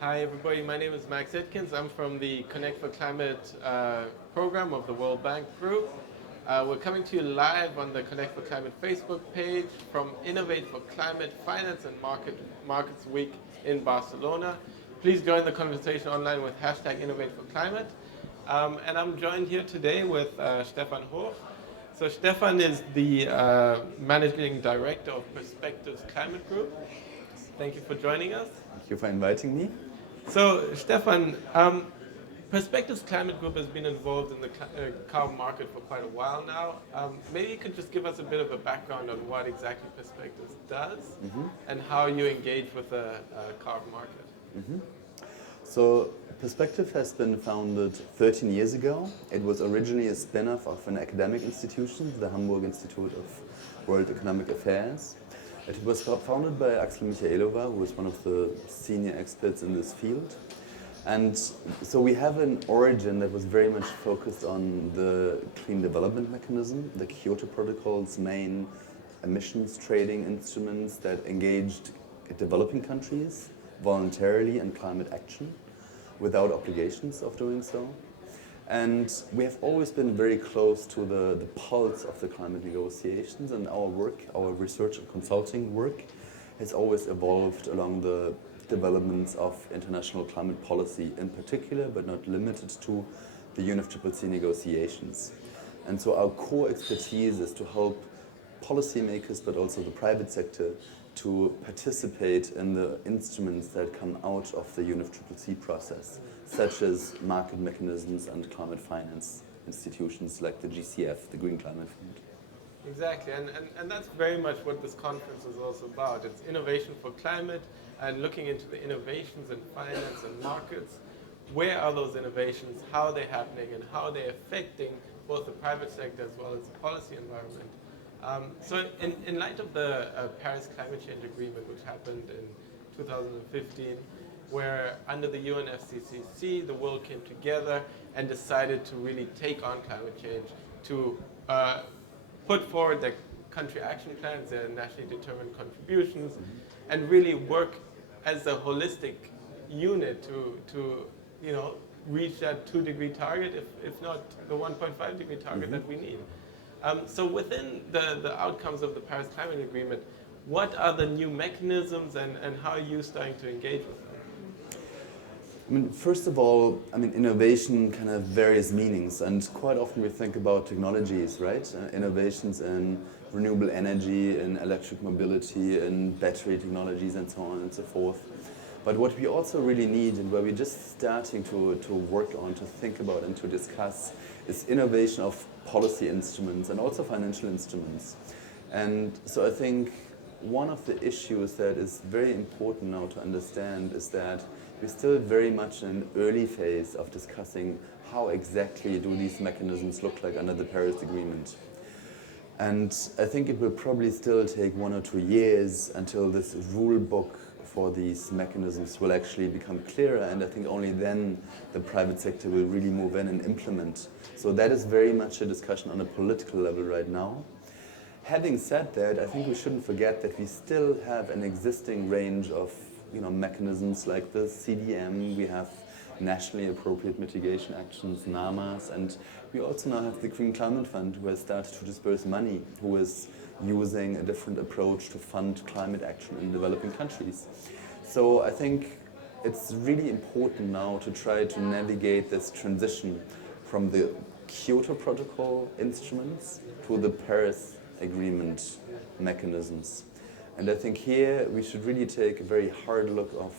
Hi everybody, my name is Max Edkins. I'm from the Connect for Climate program of the World Bank Group. We're coming to you live on the Connect for Climate Facebook page from Innovate for Climate Finance and Markets Week in Barcelona. Please join the conversation online with hashtag Innovate for Climate. And I'm joined here today with Stephan Hoch. So Stephan is the Managing Director of Perspectives Climate Group. Thank you for joining us. Thank you for inviting me. So, Stephan, Perspectives Climate Group has been involved in the carbon market for quite a while now. Maybe you could just give us a bit of a background on what exactly Perspectives does and how you engage with the carbon market. So, Perspective has been founded 13 years ago. It was originally a spin-off of an academic institution, the Hamburg Institute of World Economic Affairs. It was founded by Axel Michaelova, who is one of the senior experts in this field. And so we have an origin that was very much focused on the clean development mechanism, the Kyoto Protocol's main emissions trading instruments that engaged developing countries voluntarily in climate action without obligations of doing so. And we have always been very close to the pulse of the climate negotiations, and our work, our research and consulting work, has always evolved along the developments of international climate policy in particular, but not limited to the UNFCCC negotiations. And so our core expertise is to help policymakers, but also the private sector, to participate in the instruments that come out of the UNFCCC process, such as market mechanisms and climate finance institutions like the GCF, the Green Climate Fund. Exactly, and that's very much what this conference is also about. It's innovation for climate and looking into the innovations in finance and markets. Where are those innovations, how are they happening, and how are they affecting both the private sector as well as the policy environment? So in light of the Paris Climate Change Agreement, which happened in 2015, where under the UNFCCC, the world came together and decided to really take on climate change, to put forward their country action plans, their nationally determined contributions, and really work as a holistic unit to reach that 2-degree target, if not the 1.5-degree target that we need. So within the outcomes of the Paris Climate Agreement, what are the new mechanisms and how are you starting to engage with them? I mean, first of all, innovation can have various meanings, and quite often we think about technologies, right? Innovations in renewable energy, in electric mobility, in battery technologies, and so on and so forth. But what we also really need, and where we're just starting to work on, to think about and to discuss, is innovation of policy instruments and also financial instruments. And so I think one of the issues that is very important now to understand is that we're still very much in an early phase of discussing how exactly do these mechanisms look like under the Paris Agreement. And I think it will probably still take 1 or 2 years until this rule book for these mechanisms will actually become clearer, and I think only then the private sector will really move in and implement. So that is very much a discussion on a political level right now. Having said that, I think we shouldn't forget that we still have an existing range of mechanisms like the CDM. We have nationally appropriate mitigation actions, NAMAs, and we also now have the Green Climate Fund, who has started to disperse money, who is using a different approach to fund climate action in developing countries. So I think it's really important now to try to navigate this transition from the Kyoto Protocol instruments to the Paris Agreement mechanisms. And I think here we should really take a very hard look of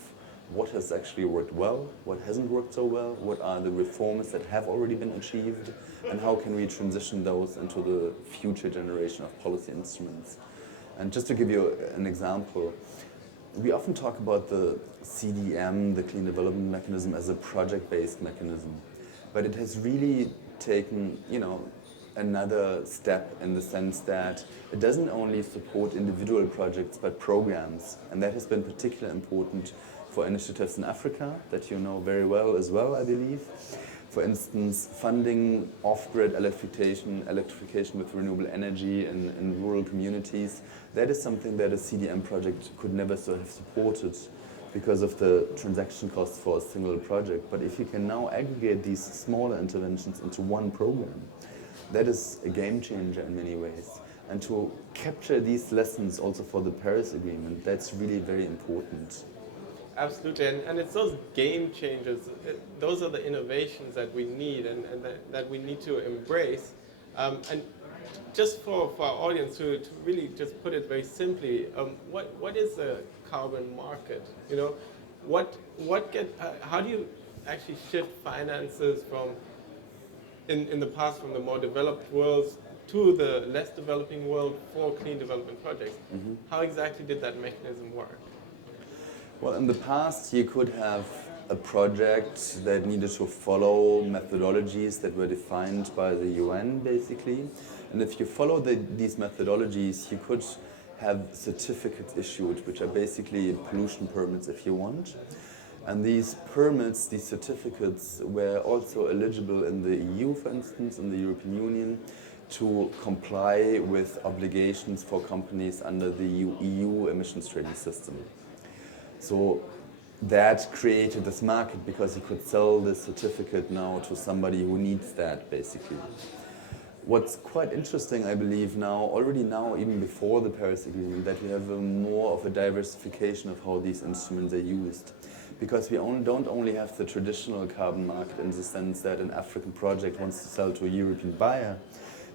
what has actually worked well, what hasn't worked so well, what are the reforms that have already been achieved, and how can we transition those into the future generation of policy instruments. And just to give you an example, we often talk about the CDM, the Clean Development Mechanism, as a project-based mechanism. But it has really taken, another step in the sense that it doesn't only support individual projects but programs, and that has been particularly important for initiatives in Africa that you know very well as well, I believe. For instance, funding off-grid electrification with renewable energy in rural communities. That is something that a CDM project could never have supported because of the transaction costs for a single project. But if you can now aggregate these smaller interventions into one program, that is a game changer in many ways. And to capture these lessons also for the Paris Agreement, that's really very important. Absolutely, and it's those game changers, those are the innovations that we need and that we need to embrace. And just for our audience to really just put it very simply, what is a carbon market? You know, how do you actually shift finances from, in the past, from the more developed worlds to the less developing world for clean development projects? Mm-hmm. How exactly did that mechanism work? Well, in the past, you could have a project that needed to follow methodologies that were defined by the UN, basically. And if you follow these methodologies, you could have certificates issued, which are basically pollution permits, if you want. And these permits, these certificates, were also eligible in the EU, for instance, in the European Union, to comply with obligations for companies under the EU emissions trading system. So that created this market because you could sell this certificate now to somebody who needs that, basically. What's quite interesting, I believe, already now, even before the Paris Agreement, that we have more of a diversification of how these instruments are used. Because we don't only have the traditional carbon market in the sense that an African project wants to sell to a European buyer,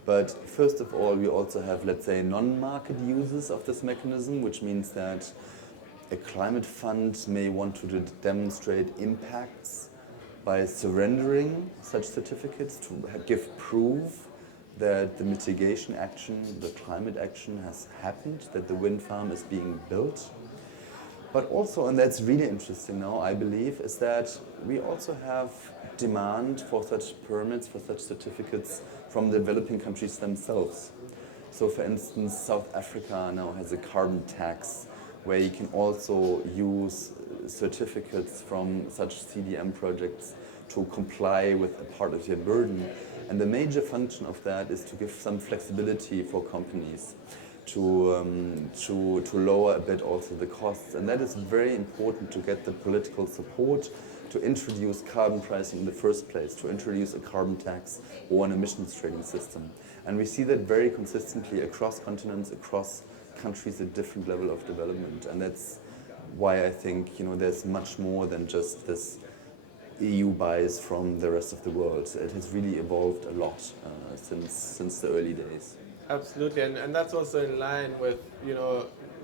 but first of all, we also have, let's say, non-market uses of this mechanism, which means that a climate fund may want to demonstrate impacts by surrendering such certificates to give proof that the mitigation action, the climate action has happened, that the wind farm is being built. But also, and that's really interesting now, I believe, is that we also have demand for such permits, for such certificates from the developing countries themselves. So for instance, South Africa now has a carbon tax where you can also use certificates from such CDM projects to comply with a part of your burden. And the major function of that is to give some flexibility for companies to lower a bit also the costs. And that is very important to get the political support to introduce carbon pricing in the first place, to introduce a carbon tax or an emissions trading system. And we see that very consistently across continents, across countries at different level of development. And that's why I think, there's much more than just this EU buys from the rest of the world. It has really evolved a lot since the early days. Absolutely, and that's also in line with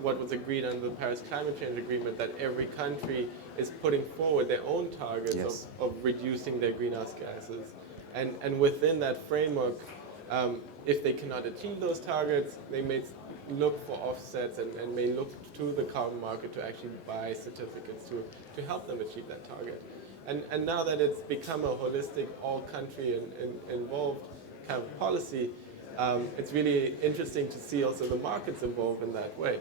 what was agreed under the Paris Climate Change Agreement, that every country is putting forward their own targets. Yes. of reducing their greenhouse gases, and within that framework, if they cannot achieve those targets, they may look for offsets and may look to the carbon market to actually buy certificates to help them achieve that target. And now that it's become a holistic, all-country involved kind of policy, it's really interesting to see also the markets involved in that way.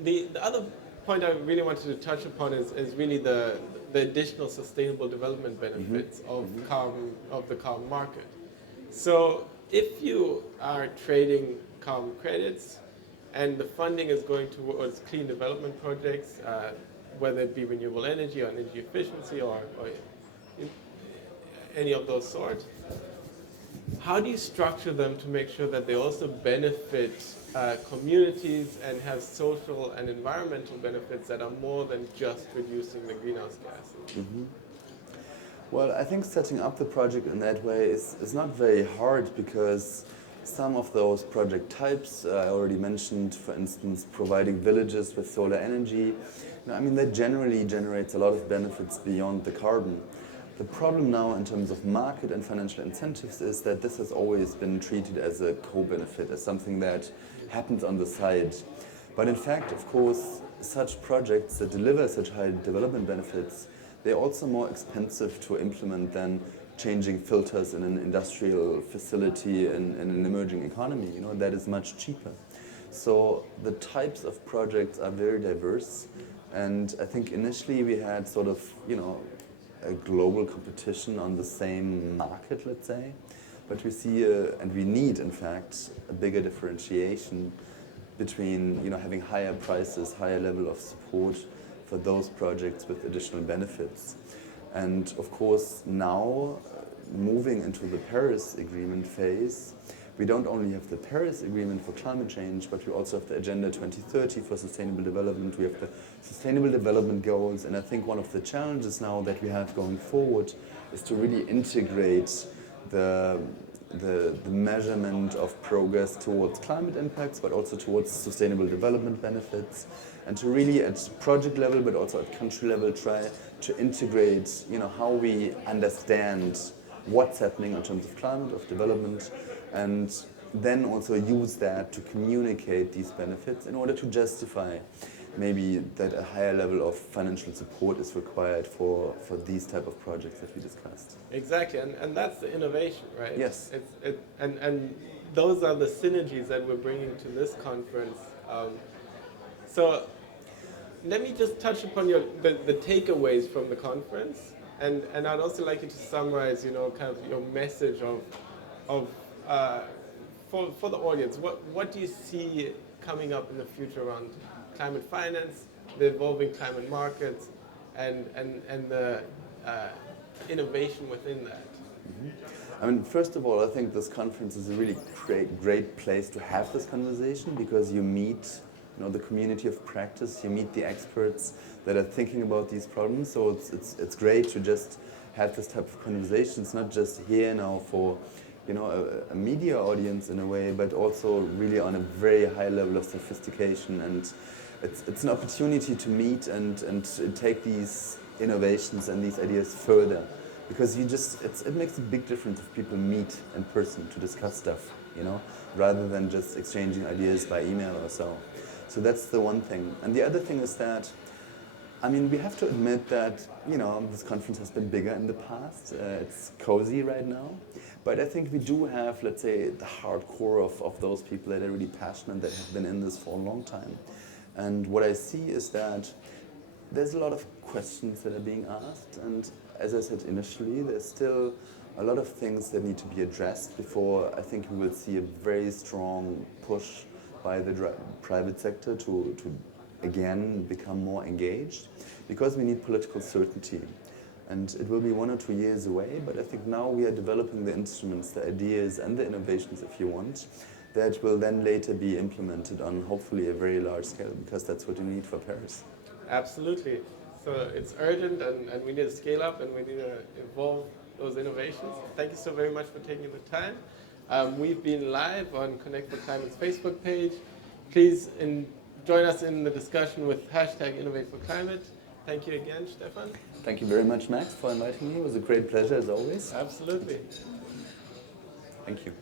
The other point I really wanted to touch upon is really the additional sustainable development benefits mm-hmm. of the carbon market. So if you are trading carbon credits and the funding is going towards clean development projects, whether it be renewable energy or energy efficiency or any of those sorts, how do you structure them to make sure that they also benefit communities and have social and environmental benefits that are more than just reducing the greenhouse gases? Mm-hmm. Well, I think setting up the project in that way is not very hard, because some of those project types I already mentioned, for instance, providing villages with solar energy, that generally generates a lot of benefits beyond the carbon. The problem now in terms of market and financial incentives is that this has always been treated as a co-benefit, as something that happens on the side. But in fact, of course, such projects that deliver such high development benefits, they're also more expensive to implement than changing filters in an industrial facility in an emerging economy. That is much cheaper. So the types of projects are very diverse. And I think initially we had sort of, a global competition on the same market, let's say. But we see, and we need, in fact, a bigger differentiation between, having higher prices, higher level of support, for those projects with additional benefits. And of course, now moving into the Paris Agreement phase, we don't only have the Paris Agreement for climate change, but we also have the Agenda 2030 for sustainable development. We have the Sustainable Development Goals, and I think one of the challenges now that we have going forward is to really integrate the measurement of progress towards climate impacts, but also towards sustainable development benefits, and to really at project level, but also at country level, try to integrate, how we understand what's happening in terms of climate, of development, and then also use that to communicate these benefits in order to justify maybe that a higher level of financial support is required for these type of projects that we discussed. Exactly, and that's the innovation, right? Yes. And those are the synergies that we're bringing to this conference. So let me just touch upon the takeaways from the conference, and I'd also like you to summarize, kind of your message for the audience. What do you see coming up in the future around climate finance, the evolving climate markets, and the innovation within that? Mm-hmm. First of all, I think this conference is a really great place to have this conversation, because you meet the community of practice, you meet the experts that are thinking about these problems. So it's great to just have this type of conversations, not just here now for a media audience in a way, but also really on a very high level of sophistication. And it's an opportunity to meet and take these innovations and these ideas further, because it makes a big difference if people meet in person to discuss stuff, rather than just exchanging ideas by email or so. So that's the one thing. And the other thing is that, we have to admit that, this conference has been bigger in the past. It's cozy right now. But I think we do have, let's say, the hardcore of those people that are really passionate, that have been in this for a long time. And what I see is that there's a lot of questions that are being asked. And as I said initially, there's still a lot of things that need to be addressed before I think we will see a very strong push by the private sector to again become more engaged, because we need political certainty. And it will be 1 or 2 years away, but I think now we are developing the instruments, the ideas and the innovations, if you want, that will then later be implemented on hopefully a very large scale, because that's what we need for Paris. Absolutely. So it's urgent, and we need to scale up, and we need to evolve those innovations. Thank you so very much for taking the time. We've been live on Connect for Climate's Facebook page. Please join us in the discussion with #InnovateForClimate. Thank you again, Stephan. Thank you very much, Max, for inviting me. It was a great pleasure, as always. Absolutely. Thank you.